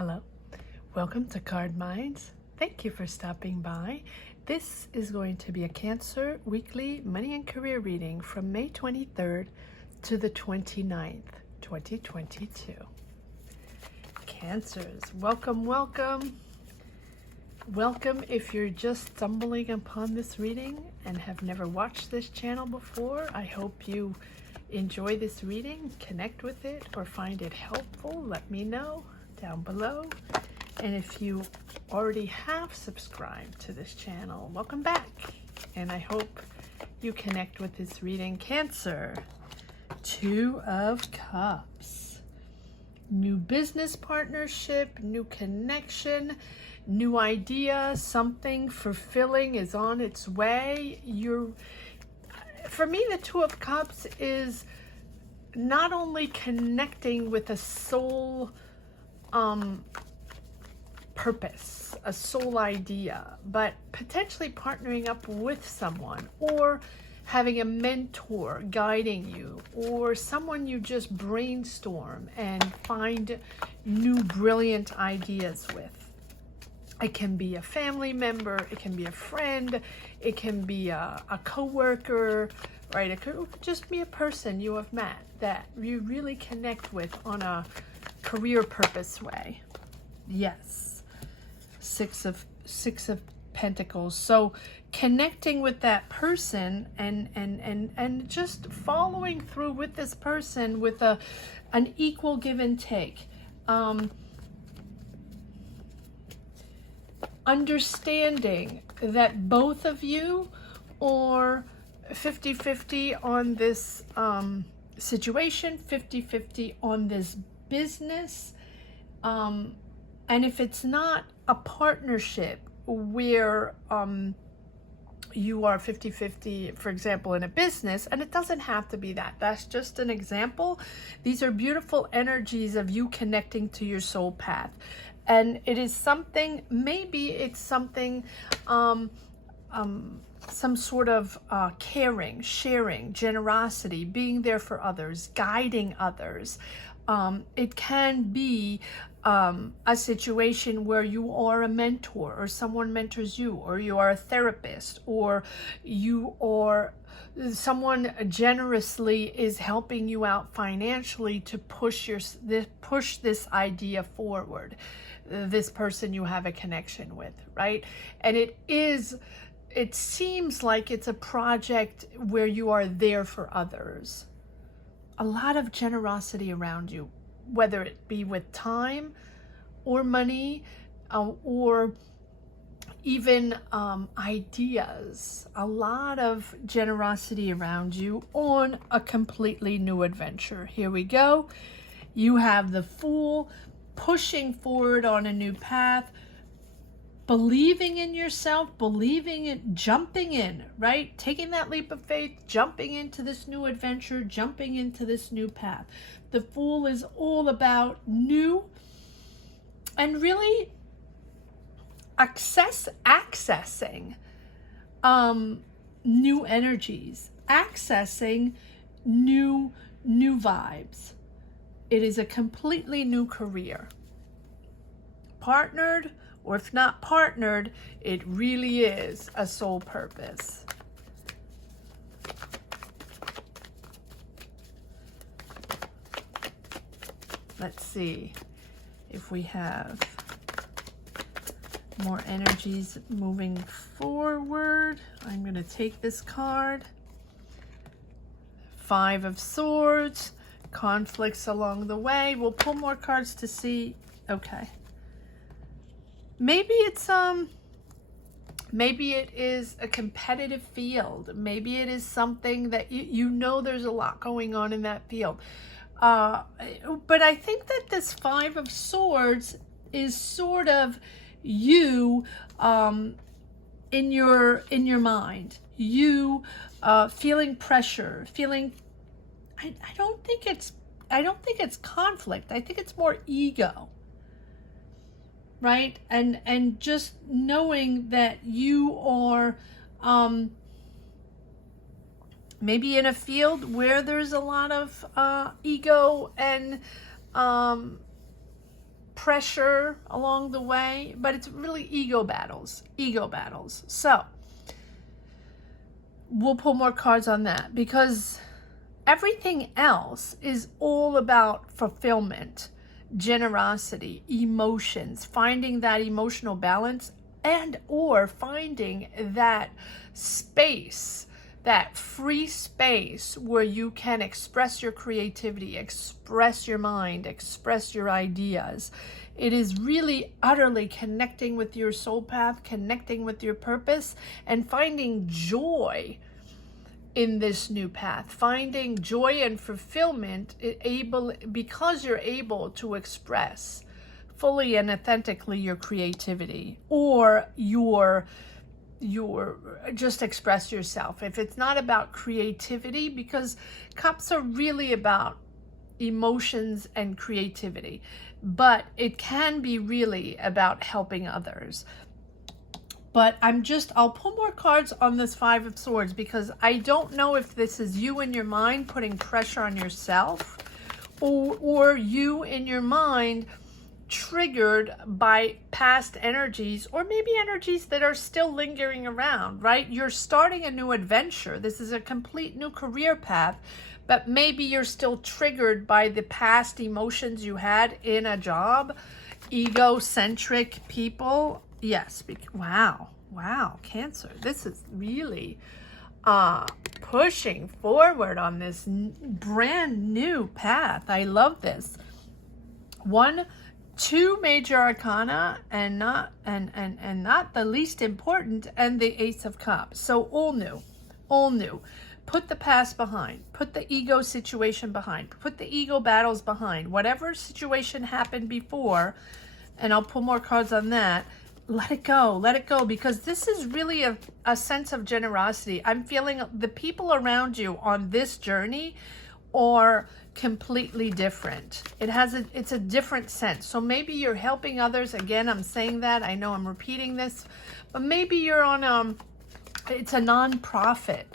Hello, welcome to Card Minds. Thank you for stopping by. This is going to be a Cancer weekly money and career reading from May 23rd to the 29th, 2022. Cancers, welcome, welcome. Welcome if you're just stumbling upon this reading and have never watched this channel before. I hope you enjoy this reading, connect with it, or find it helpful. Let me know down below. And if you already have subscribed to this channel, welcome back. And I hope you connect with this reading. Cancer, Two of Cups. New business partnership, new connection, new idea, something fulfilling is on its way. For me, the Two of Cups is not only connecting with a soul purpose, a soul idea, but potentially partnering up with someone or having a mentor guiding you or someone you just brainstorm and find new brilliant ideas with. It can be a family member, it can be a friend, it can be a coworker, right? It could just be a person you have met that you really connect with on a career purpose way. Yes. Six of Pentacles. So connecting with that person and just following through with this person with an equal give and take. Understanding that both of you are 50-50 on this situation, 50-50 on this business. And if it's not a partnership where you are 50-50, for example, in a business, and it doesn't have to be that. That's just an example. These are beautiful energies of you connecting to your soul path. And it is something, maybe it's something, some sort of caring, sharing, generosity, being there for others, guiding others. It can be a situation where you are a mentor or someone mentors you, or you are a therapist, or you are someone generously is helping you out financially to push this idea forward. This person you have a connection with, right? And it seems like it's a project where you are there for others. A lot of generosity around you, whether it be with time or money or even ideas. A lot of generosity around you on a completely new adventure. Here we go. You have the Fool, pushing forward on a new path, believing in yourself, believing in, jumping in, right? Taking that leap of faith, jumping into this new adventure, jumping into this new path. The Fool is all about new and really accessing new energies, accessing new vibes. It is a completely new career. Partnered, or if not partnered, it really is a soul purpose. Let's see if we have more energies moving forward. I'm going to take this card. Five of Swords. Conflicts along the way. We'll pull more cards to see. Okay. Maybe it is a competitive field. Maybe it is something that you know there's a lot going on in that field. But I think that this Five of Swords is sort of you in your mind. You feeling pressure, feeling I don't think it's conflict. I think it's more ego. Right? And just knowing that you are maybe in a field where there's a lot of ego and pressure along the way, but it's really ego battles. So we'll pull more cards on that, because everything else is all about fulfillment, generosity, emotions, finding that emotional balance, and or finding that space, that free space where you can express your creativity, express your mind, express your ideas. It is really utterly connecting with your soul path, connecting with your purpose, and finding joy in this new path, finding joy and fulfillment because you're able to express fully and authentically your creativity, or your just express yourself. If it's not about creativity, because cups are really about emotions and creativity, but it can be really about helping others. But I'll pull more cards on this Five of Swords, because I don't know if this is you in your mind putting pressure on yourself, or you in your mind triggered by past energies, or maybe energies that are still lingering around, right? You're starting a new adventure. This is a complete new career path, but maybe you're still triggered by the past emotions you had in a job, egocentric people. Yes. Wow, Cancer. This is really pushing forward on this brand new path. I love this. Two major arcana, and not the least important, and the Ace of Cups. So all new. Put the past behind. Put the ego situation behind. Put the ego battles behind. Whatever situation happened before, and I'll pull more cards on that. Let it go, because this is really a sense of generosity. I'm feeling the people around you on this journey are completely different. It's a different sense. So maybe you're helping others. Again, I'm saying that. I know I'm repeating this, but maybe you're on it's a non-profit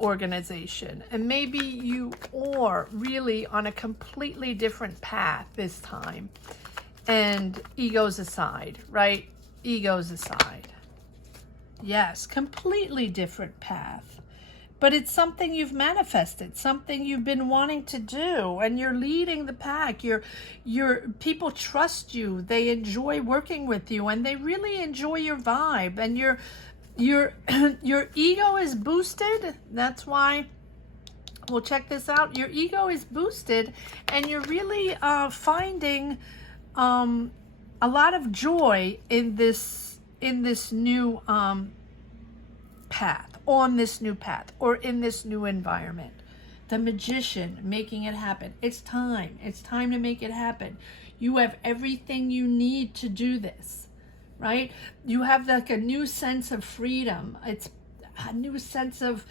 organization, and maybe you are really on a completely different path this time. And egos aside, right? Egos aside. Yes, completely different path. But it's something you've manifested, something you've been wanting to do, and you're leading the pack. Your people trust you. They enjoy working with you, and they really enjoy your vibe. And your ego is boosted. That's why we'll check this out. Your ego is boosted, and you're really finding a lot of joy in this new path, on this new path, or in this new environment. The Magician, making it happen. It's time to make it happen. You have everything you need to do this, right? You have like a new sense of freedom. It's a new sense of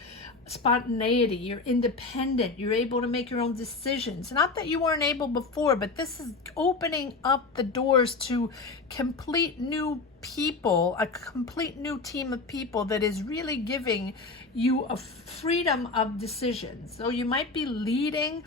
spontaneity. You're independent. You're able to make your own decisions. Not that you weren't able before, but this is opening up the doors to complete new people, a complete new team of people that is really giving you a freedom of decisions. So you might be leading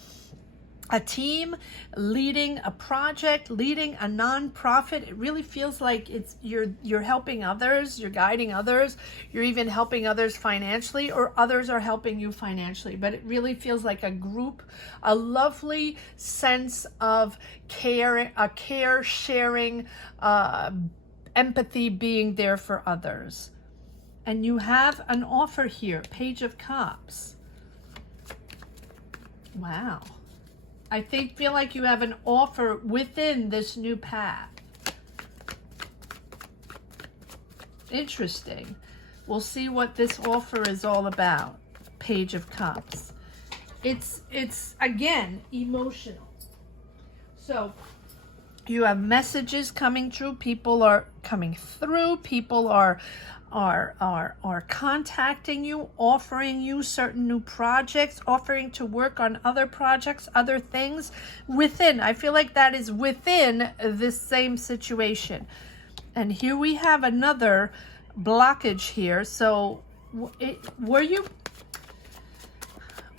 a team, leading a project, leading a non-profit. It really feels like you're helping others, you're guiding others, you're even helping others financially, or others are helping you financially. But it really feels like a group, a lovely sense of care, a care sharing, empathy, being there for others. And you have an offer here, Page of Cups. Wow. I feel like you have an offer within this new path. Interesting. We'll see what this offer is all about. Page of Cups. It's again emotional. So you have messages coming through. People are coming through. People are contacting you, offering you certain new projects, offering to work on other projects, other things within. I feel like that is within this same situation. And here we have another blockage here. So were you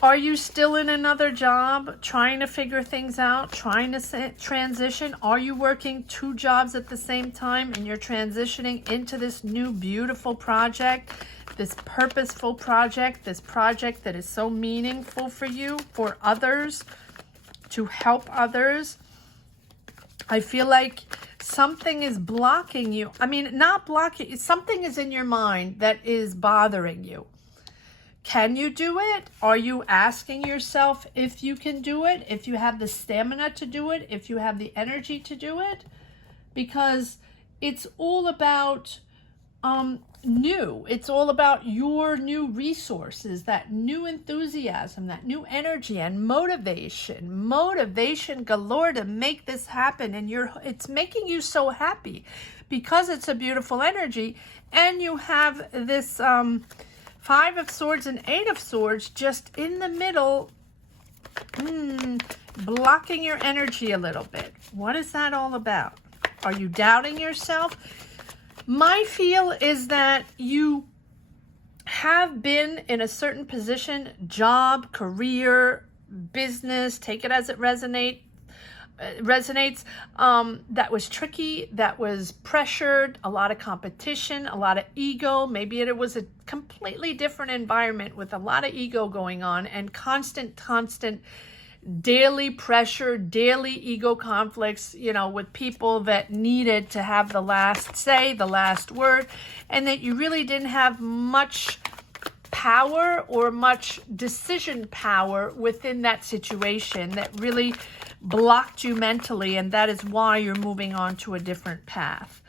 Are you still in another job, trying to figure things out, trying to transition? Are you working 2 jobs at the same time and you're transitioning into this new beautiful project, this purposeful project, this project that is so meaningful for you, for others, to help others? I feel like something is blocking you. I mean, not blocking, something is in your mind that is bothering you. Can you do it? Are you asking yourself if you can do it? If you have the stamina to do it? If you have the energy to do it? Because it's all about new. It's all about your new resources, that new enthusiasm, that new energy and motivation galore to make this happen. And it's making you so happy because it's a beautiful energy. And you have this 5 of Swords and 8 of Swords just in the middle, blocking your energy a little bit. What is that all about? Are you doubting yourself? My feel is that you have been in a certain position, job, career, business, take it as it resonates, that was tricky, that was pressured, a lot of competition, a lot of ego. Maybe it was a completely different environment with a lot of ego going on and constant daily pressure, daily ego conflicts, with people that needed to have the last say, the last word, and that you really didn't have much power or much decision power within that situation, that really blocked you mentally, and that is why you're moving on to a different path.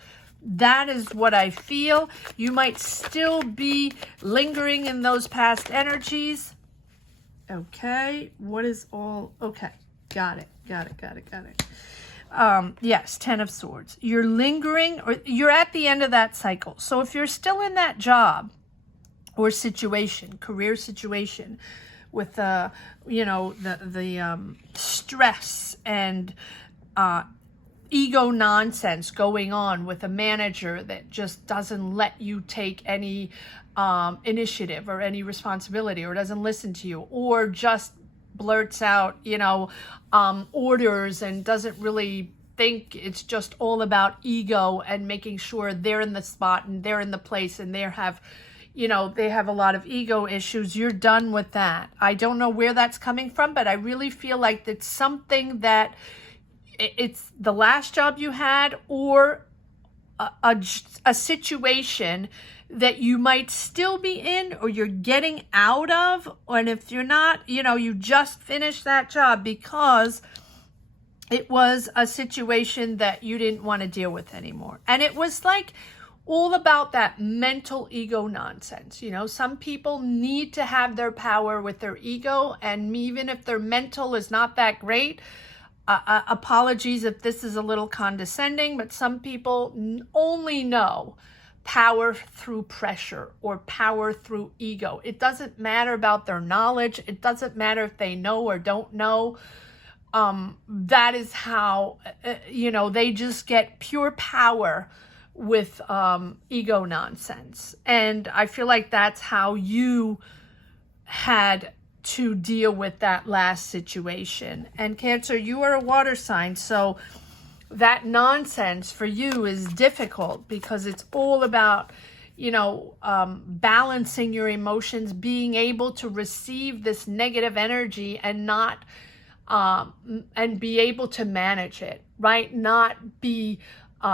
That is what I feel. You might still be lingering in those past energies. Okay, what is all... Okay, got it. Yes, 10 of Swords. You're lingering, or you're at the end of that cycle. So if you're still in that job or situation, career situation, with the stress and ego nonsense going on with a manager that just doesn't let you take any initiative or any responsibility, or doesn't listen to you, or just blurts out orders and doesn't really think, it's just all about ego and making sure they're in the spot and they're in the place, and they have a lot of ego issues. You're done with that. I don't know where that's coming from, but I really feel like it's something that it's the last job you had, or a situation that you might still be in, or you're getting out of. And if you're not, you just finished that job because it was a situation that you didn't want to deal with anymore. And it was like all about that mental ego nonsense. Some people need to have their power with their ego, and even if their mental is not that great, apologies if this is a little condescending, but some people only know power through pressure or power through ego. It doesn't matter about their knowledge. It doesn't matter if they know or don't know. That is how, they just get pure power with ego nonsense. And I feel like that's how you had to deal with that last situation. And Cancer, you are a water sign, so that nonsense for you is difficult because it's all about, balancing your emotions, being able to receive this negative energy and not, and be able to manage it, right? Not be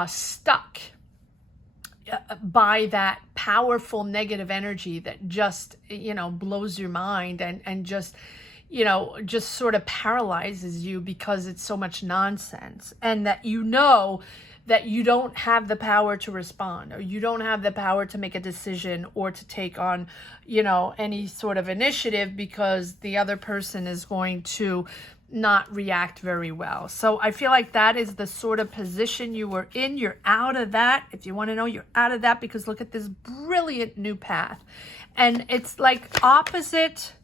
stuck by that powerful negative energy that just, blows your mind and just sort of paralyzes you because it's so much nonsense. And that that you don't have the power to respond, or you don't have the power to make a decision or to take on, any sort of initiative, because the other person is going to not react very well. So I feel like that is the sort of position you were in. You're out of that. If you want to know, you're out of that, because look at this brilliant new path. And it's like opposite.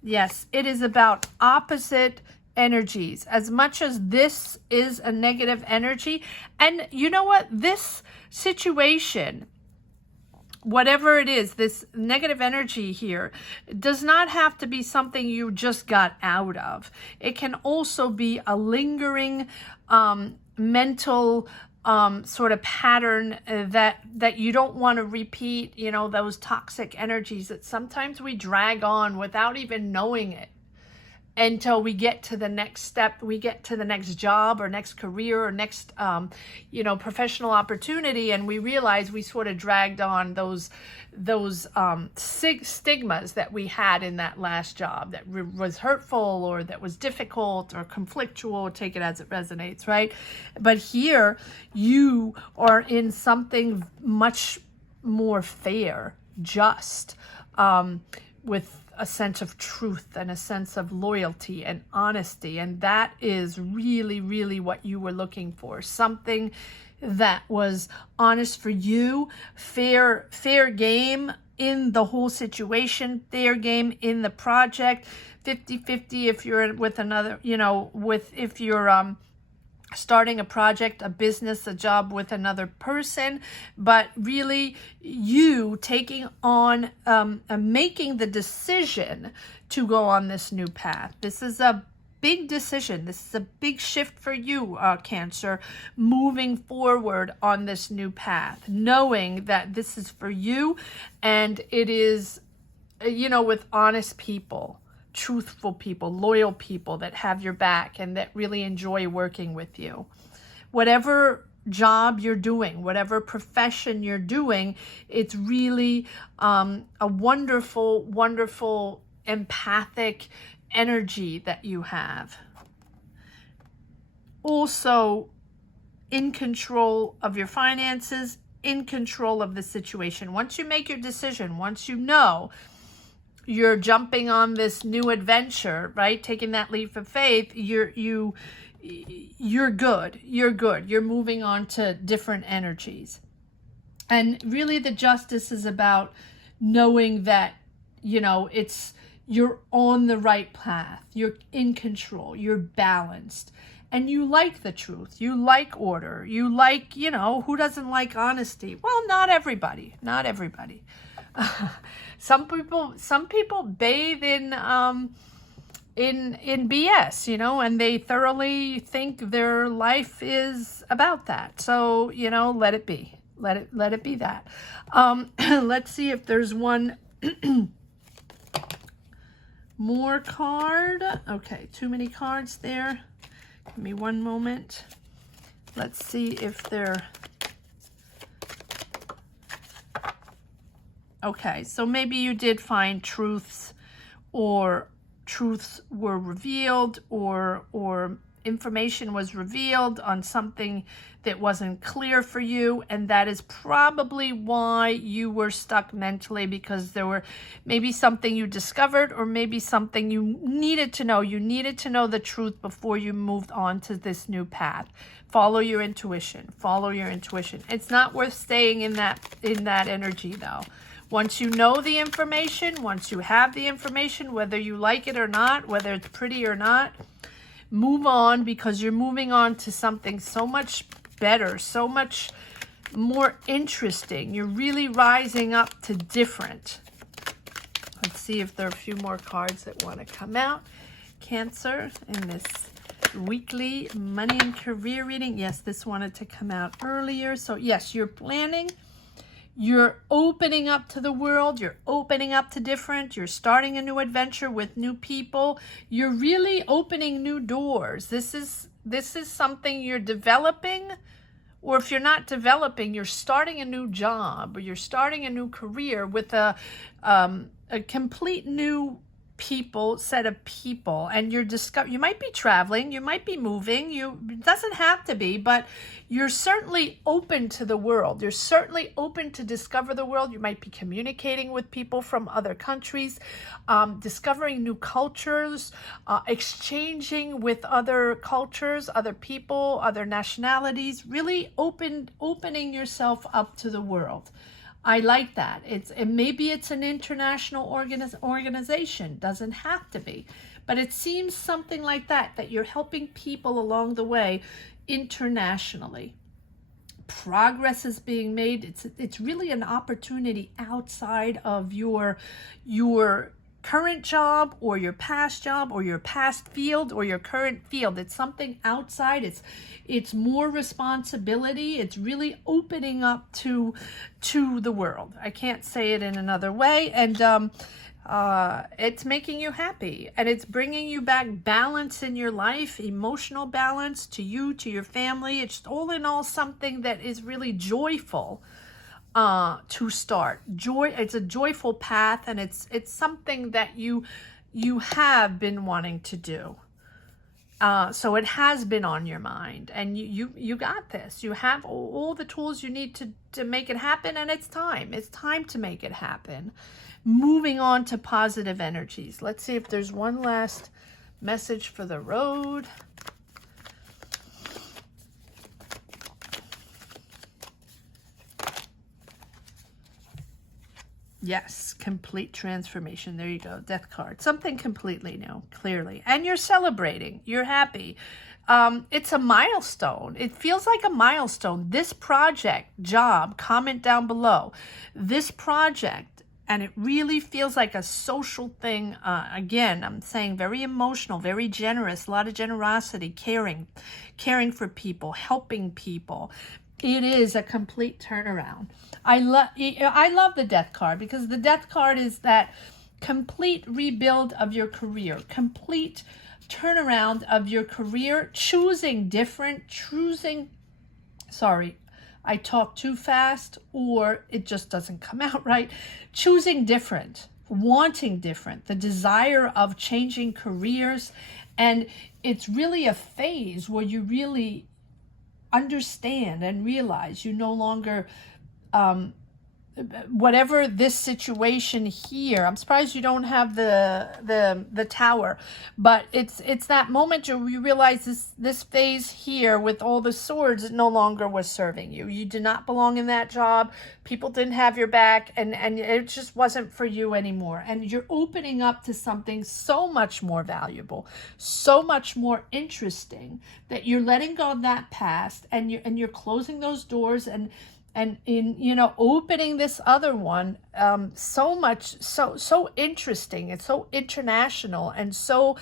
Yes, it is about opposite energies. As much as this is a negative energy, and you know what? This situation whatever it is, this negative energy here does not have to be something you just got out of. It can also be a lingering mental sort of pattern that you don't want to repeat, you know, those toxic energies that sometimes we drag on without even knowing it, until we get to the next step, we get to the next job or next career or next, you know, professional opportunity, and we realize we sort of dragged on those stigmas that we had in that last job that was hurtful or that was difficult or conflictual, take it as it resonates, right? But here you are in something much more fair, just, with a sense of truth and a sense of loyalty and honesty. And that is really, really what you were looking for. Something that was honest for you, fair game in the whole situation, fair game in the project, 50-50 if you're with another, you know, if you're starting a project, a business, a job with another person, but really you taking on, making the decision to go on this new path. This is a big decision. This is a big shift for you, Cancer, moving forward on this new path, knowing that this is for you, and it is, you know, with honest people, truthful people, loyal people that have your back and that really enjoy working with you. Whatever job you're doing, whatever profession you're doing, it's really a wonderful, wonderful, empathic energy that you have. Also in control of your finances, in control of the situation. Once you make your decision, once you know you're jumping on this new adventure, right? Taking that leap of faith, you're good. You're good. You're moving on to different energies. And really the justice is about knowing that, you know, you're on the right path. You're in control. You're balanced. And you like the truth. You like order. You like, you know, who doesn't like honesty? Well, not everybody. Not everybody. Some people bathe in BS, you know, and they thoroughly think their life is about that. So, you know, let it be. Let it be that. Let's see if there's one more card. Okay, too many cards there. Give me one moment. Let's see if they're... Okay, so maybe you did find truths, or truths were revealed, or information was revealed on something that wasn't clear for you, and that is probably why you were stuck mentally, because there were maybe something you discovered, or maybe something you needed to know. You needed to know the truth before you moved on to this new path. Follow your intuition. Follow your intuition. It's not worth staying in that energy though. Once you know the information, once you have the information, whether you like it or not, whether it's pretty or not, move on, because you're moving on to something so much better, so much more interesting. You're really rising up to different. Let's see if there are a few more cards that want to come out. Cancer in this weekly money and career reading. Yes, this wanted to come out earlier. So yes, you're planning. You're opening up to the world. You're opening up to different. You're starting a new adventure with new people. You're really opening new doors. This is something you're developing, or if you're not developing, you're starting a new job, or you're starting a new career with a complete new set of people, and you might be traveling, you might be moving, it doesn't have to be, but you're certainly open to the world. You're certainly open to discover the world. You might be communicating with people from other countries, discovering new cultures, exchanging with other cultures, other people, other nationalities, really opening yourself up to the world. I like that. Maybe it's an international organization. Doesn't have to be, but it seems something like that you're helping people along the way internationally. progress is being made. It's really an opportunity outside of your current job or your past job or your past field or your current field. It's something outside. It's more responsibility. It's really opening up to the world. I can't say it in another way. And it's making you happy, and it's bringing you back balance in your life, emotional balance to you, to your family. It's all in all something that is really joyful to start. It's a joyful path, and it's something that you have been wanting to do. So it has been on your mind, and you got this. You have all the tools you need to make it happen, and it's time. It's time to make it happen. Moving on to positive energies. Let's see if there's one last message for the road. Yes, complete transformation. There you go. Death card. Something completely new, clearly. And you're celebrating. You're happy. It's a milestone. It feels like a milestone. This project, job, comment down below. This project, and it really feels like a social thing. Again, I'm saying very emotional, very generous, a lot of generosity, caring for people, helping people. It is a complete turnaround. I love the death card, because the death card is that complete rebuild of your career, complete turnaround of your career, choosing different, I talk too fast, or it just doesn't come out right. Choosing different, wanting different, the desire of changing careers. And it's really a phase where you really understand and realize you no longer, whatever this situation here, I'm surprised you don't have the tower, but it's that moment where you realize this phase here with all the swords no longer was serving you. You did not belong in that job. People didn't have your back, and it just wasn't for you anymore. And you're opening up to something so much more valuable, so much more interesting, that you're letting go of that past, and you're closing those doors, and in opening this other one. So interesting. It's so international, and so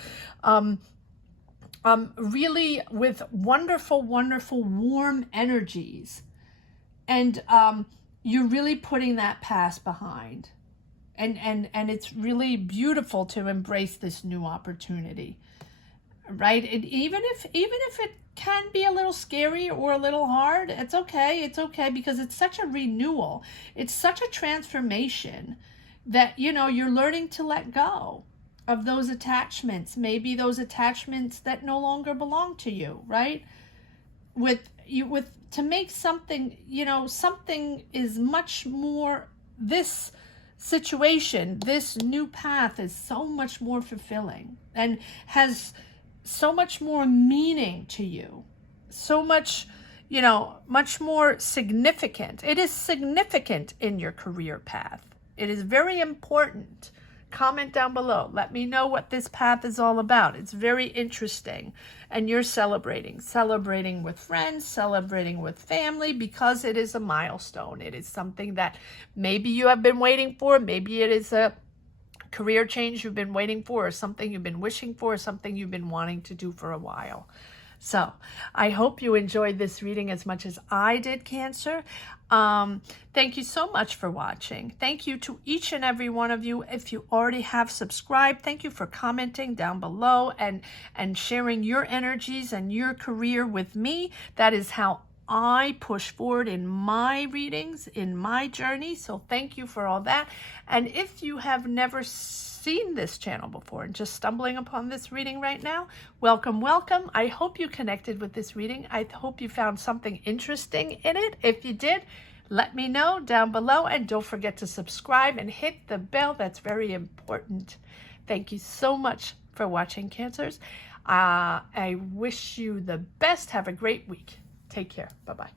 really with wonderful warm energies, and you're really putting that past behind, and it's really beautiful to embrace this new opportunity, right? And even if it can be a little scary or a little hard, it's okay, because it's such a renewal, it's such a transformation, that you're learning to let go of those attachments, maybe those attachments that no longer belong to you, right? To make something, something is much more, this situation, this new path is so much more fulfilling, and has so much more meaning to you, so much, much more significant. It is significant in your career path. It is very important. Comment down below. Let me know what this path is all about. It's very interesting. And you're celebrating with friends, celebrating with family, because it is a milestone. It is something that maybe you have been waiting for. Maybe it is a career change you've been waiting for, or something you've been wishing for, or something you've been wanting to do for a while. So I hope you enjoyed this reading as much as I did, Cancer. Thank you so much for watching. Thank you to each and every one of you. If you already have subscribed, thank you for commenting down below and sharing your energies and your career with me. That is how I push forward in my readings, in my journey. So thank you for all that. And if you have never seen this channel before and just stumbling upon this reading right now, welcome. I hope you connected with this reading. I hope you found something interesting in it. If you did, let me know down below, and don't forget to subscribe and hit the bell. That's very important. Thank you so much for watching, Cancers. I wish you the best. Have a great week. Take care. Bye-bye.